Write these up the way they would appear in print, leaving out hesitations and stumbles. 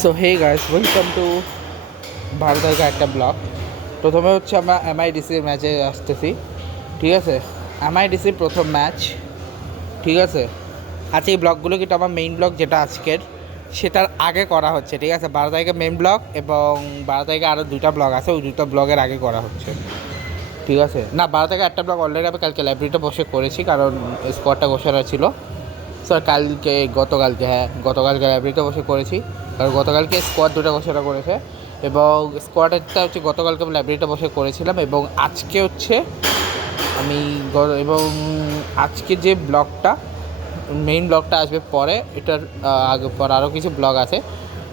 So hey guys, welcome to ভারতের একটা blog. প্রথমে হচ্ছে আমরা এমআইডিসির ম্যাচে আসতেছি, ঠিক আছে? এমআইডিসির প্রথম ম্যাচ, ঠিক আছে? আজকে এই ব্লগগুলো কিন্তু আমার মেইন ব্লগ যেটা আজকের, সেটার আগে করা হচ্ছে, ঠিক আছে? 12 তারিখে মেইন ব্লগ এবং 12 তারিখে আরও দুইটা ব্লগ আছে, ওই দুটো ব্লগের আগে করা হচ্ছে, ঠিক আছে? না, 12 তারিখে একটা ব্লগ অলরেডি আমি কালকে লাইব্রেরিতে বসে করেছি, কারণ স্কোয়াডটা গোছানো ছিল। স্যার গতকালকে লাইব্রেরিতে বসে করেছি, কারণ গতকালকে স্কোয়াড দুটো ঘোষণা করেছে এবং স্কোয়াডটা হচ্ছে গতকালকে আমি লাইব্রেরিতে বসে করেছিলাম এবং আজকে হচ্ছে আমি এবং আজকে যে ব্লগটা মেইন ব্লগটা আসবে পরে, এটার আগে পর আরও কিছু ব্লগ আছে,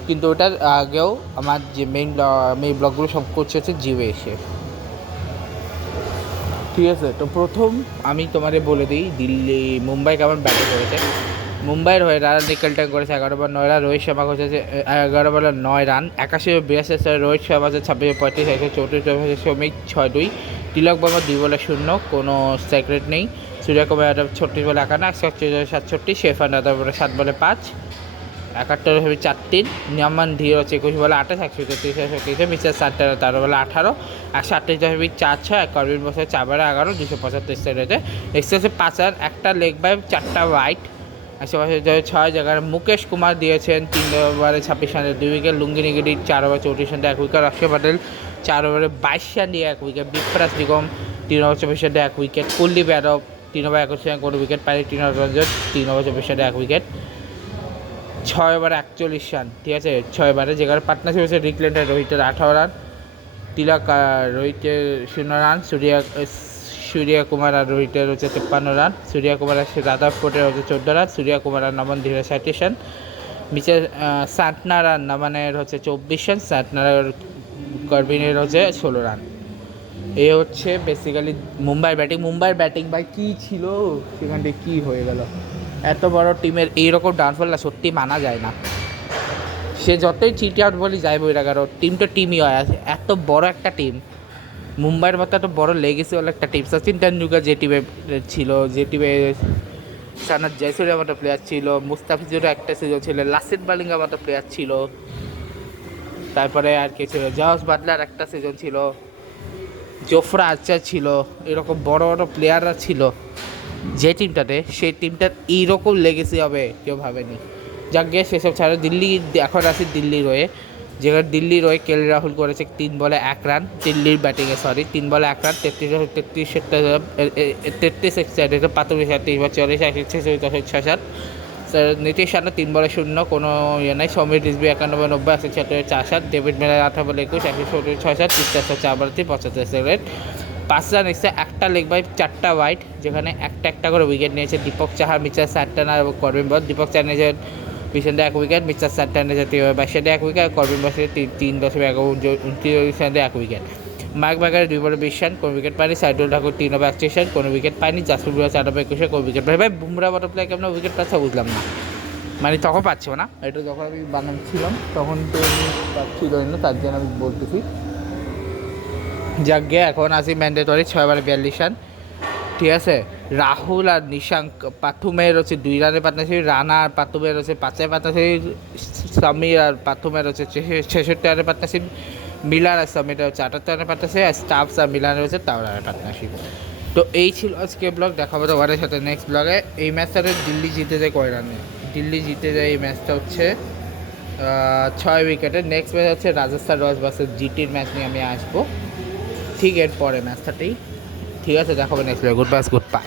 কিন্তু ওটার আগেও আমার যে মেইন ব্লগগুলো সব করছে হচ্ছে জিওয়ে এসে, ঠিক আছে? তো প্রথম আমি তোমারে বলে দিই মুম্বাই কেমন ব্যাটে করেছে। মুম্বাইয়ের হয়ে রান নিকেলটান করেছে 11 বল 9 রান, রোহিত শর্মা করেছে 11 বলে 9 রান, 81 রোহিত শর্মা আছে 26-35, 134 শ্রমিক 6-2, তিলক বর্মা 2 বলে 0, কোনো সেক্রেট নেই, সূর্যকুমার 36 বলে 51, 167, শেফান 7 বলে 5, 71-4, নিয়ামান ধীর হচ্ছে 21 বলে 28, 133, মিস্টার সান্টানা 13 বলে 18, 138.46, করবিন বসে 4 বলে 11, 275 রয়েছে, এক্সেসে 5 রান, একটা লেগ বাই 4টা ওয়াইড, 106 জায়গায় মুকেশ কুমার দিয়েছেন 3 ওভারে 26 রানে 2 উইকেট, লুঙ্গিনী গিরি 4 ওভার 34 রানে 1 উইকেট, অক্ষয় প্যাটেল 4 ওভারে 22 রান দিয়ে 1 উইকেট, বিপ্রাস নিগম 3 ওভার 24 রানে 1 উইকেট, কুলদীপ যাদব 3 ওভার 21 রানে কোনো উইকেট পায়নি, 3 ওভার 3 ওভার 24 রানে 1 উইকেট, 6 ওভার 41 রান, ঠিক আছে? 6 ওভারে যেখানে পার্টনারশিপ হচ্ছে রিকল্যান্ডের রোহিতের 18 রান, তিলক রোহিতের 0 রান, সূর্যকুমার আর রোহিতের হচ্ছে 53 রান, সূর্যকুমার আর রাদারফোর্ডের হচ্ছে 14 রান, সূর্যকুমার আর নমন ধীরের 37 রান, মিচেল সান্টনার আর নমনের হচ্ছে 24 রান, সান্টনার আর করবিনের হচ্ছে 16 রান। এ হচ্ছে বেসিক্যালি মুম্বাইয়ের ব্যাটিং ভাই কী ছিল, সেখানটায় কী হয়ে গেল? এত বড় টিমের এইরকম ডাউনফল না সত্যি মানা যায় না। সে যতই চিট আউট বলি যাই বই না, কারণ টিম তো টিমই হয়, এত বড় একটা টিম, মুম্বাইয়ের মতো এত বড় লেগেসি হলো একটা টিম। সচিন টেন্ডুলকার যে টিমে ছিল, যে টিমে সানাত জয়সূর্যের মতো প্লেয়ার ছিল, মুস্তাফিজুরও একটা সিজন ছিল, লাসিথ মালিঙ্গার মতো প্লেয়ার ছিল, তারপরে আর কে ছিল, জস বাটলার একটা সিজন ছিল, জোফরা আর্চার ছিল, এরকম বড় বড় প্লেয়াররা ছিল যে টিমটাতে, সেই টিমটার এইরকম লেগেসি হবে কেউ ভাবেনি। যাক গিয়ে সেসব ছাড়া দিল্লি, এখন আসি দিল্লির হয়ে, যেখানে দিল্লির হয়ে কেএল রাহুল করেছে 3 বলে 1 রান, দিল্লির ব্যাটিংয়ে 3 বলে 1 রান, 33 এক্সাইডেড, 35-40, নীতিশ রানা 3 বলে 0, কোনো ইয়ে নাই, সমীর রিজভি 91-90, 176-4, ডেভিড মিলার 18 বলে 21, 116-6, 3-4-4 75 5 রান এসে, একটা লেগ বাই 4টা ওয়াইড, যেখানে একটা করে উইকেট নিয়েছে দীপক চাহার, মিস্টার সান্টানা এবং করবিন বস। দীপক চাহার নিয়েছে 20 রানে 1 উইকেট, মিস্টার সান্টানা নিয়েছে 3 ওভার 22 রানে 1 উইকেট, করবিন বসের 3.29 রানে 1 উইকেট। মার্ক ব্যাগার 2 বলে 20 রান, কোনো উইকেট পায়নি, সাইদুল ঠাকুর 3 ওভার 31 রান, কোনো উইকেট পায়নি, জাসপ্রীত বুমরা 4 ওভার 21 রানে কোনো উইকেট পায়নি। ভাই বুমরা বড় প্লেয়ার কেমন উইকেট পাচ্ছে বুঝলাম না, মানে তখন পাচ্ছ না, এটা যখন আমি বানাচ্ছিলাম তখন তো পাচ্ছিল না, তার জন্য আমি বলতেছি। যাক গিয়ে এখন আসি ম্যান্ডেটরি 6 ওভারে 42 রান, ঠিক আছে? রাহুল আর নিশাঙ্ক পাথুমের হচ্ছে 2 রানের পার্টনারশিপ, রানা আর পাথুমের হচ্ছে 5 পার্টনারশিপ, সমীর আর পাথুমের হচ্ছে 66 রানের পার্টনারশিপ, মিলার আর সমীরের হচ্ছে 78 রানের পার্টনারশিপ, আর স্টাফস আর মিলানের হচ্ছে 13 রানের পার্টনারশিপ। তো এই ছিল আজকে ব্লগ, দেখাবো তোমাদের সাথে নেক্সট ব্লগে। এই ম্যাচটাতে দিল্লি জিতে যায় কয় রানে? দিল্লি জিতে যায় এই ম্যাচটা হচ্ছে 6 উইকেটে। নেক্সট ম্যাচ হচ্ছে রাজস্থান রয়্যালস ভার্সেস জিটির ম্যাচ নিয়ে আমি আসবো, ঠিক এর পরে ম্যাচটাতেই, ঠিক আছে? দেখাবো নেক্সট ব্লগে। Good bye.